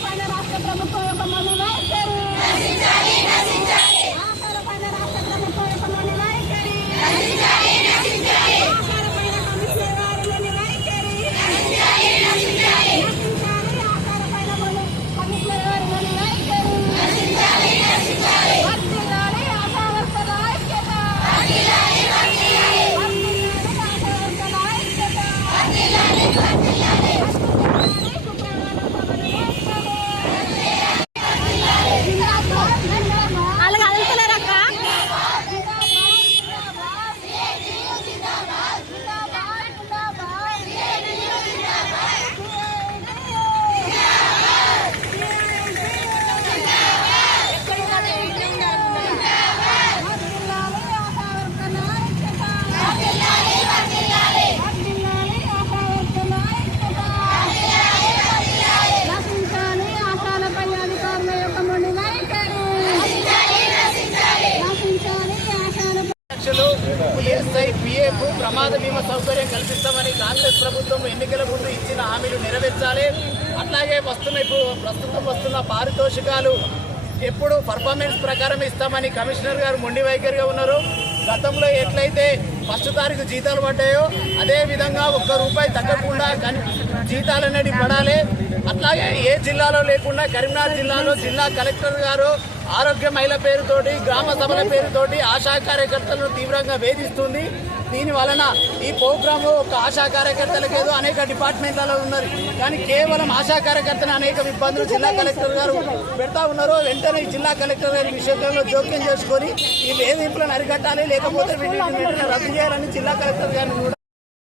vai levar a cebra no banho, ప్రమాద బీమా సౌకర్యం కల్పిస్తామని కాంగ్రెస్ ప్రభుత్వం ఎన్నికల ముందు ఇచ్చిన హామీలు నెరవేర్చాలి. అట్లాగే వస్తున్న ఇప్పుడు ప్రస్తుతం వస్తున్న పారితోషికాలు ఎప్పుడు పర్ఫార్మెన్స్ ప్రకారం ఇస్తామని కమిషనర్ గారు మొండి వైఖరిగా ఉన్నారు. గతంలో ఎట్లయితే ఫస్ట్ తారీఖు జీతాలు పడ్డాయో అదే విధంగా ఒక్క రూపాయి తగ్గకుండా జీతాలు అనేది పడాలి. అట్లాగే ఏ జిల్లాలో లేకుండా కరీంనగర్ జిల్లాలో జిల్లా కలెక్టర్ గారు ఆరోగ్య మహిళ పేరుతోటి గ్రామ సభల పేరుతోటి ఆశా కార్యకర్తలను తీవ్రంగా వేధిస్తుంది. దీని వలన ఈ ప్రోగ్రామ్ ఒక ఆశా కార్యకర్తలకు ఏదో అనేక డిపార్ట్మెంట్లలో ఉన్నారు. కానీ కేవలం ఆశా కార్యకర్తలు అనేక ఇబ్బందులు జిల్లా కలెక్టర్ గారు పెడతా ఉన్నారు వెంటనే జిల్లా కలెక్టర్ గారి విషయంలో జోక్యం చేసుకొని ఈ వేధింపులను అరికట్టాలి లేకపోతే వీటిని వెంటనే రద్దు చేయాలని జిల్లా కలెక్టర్ గారిని కూడా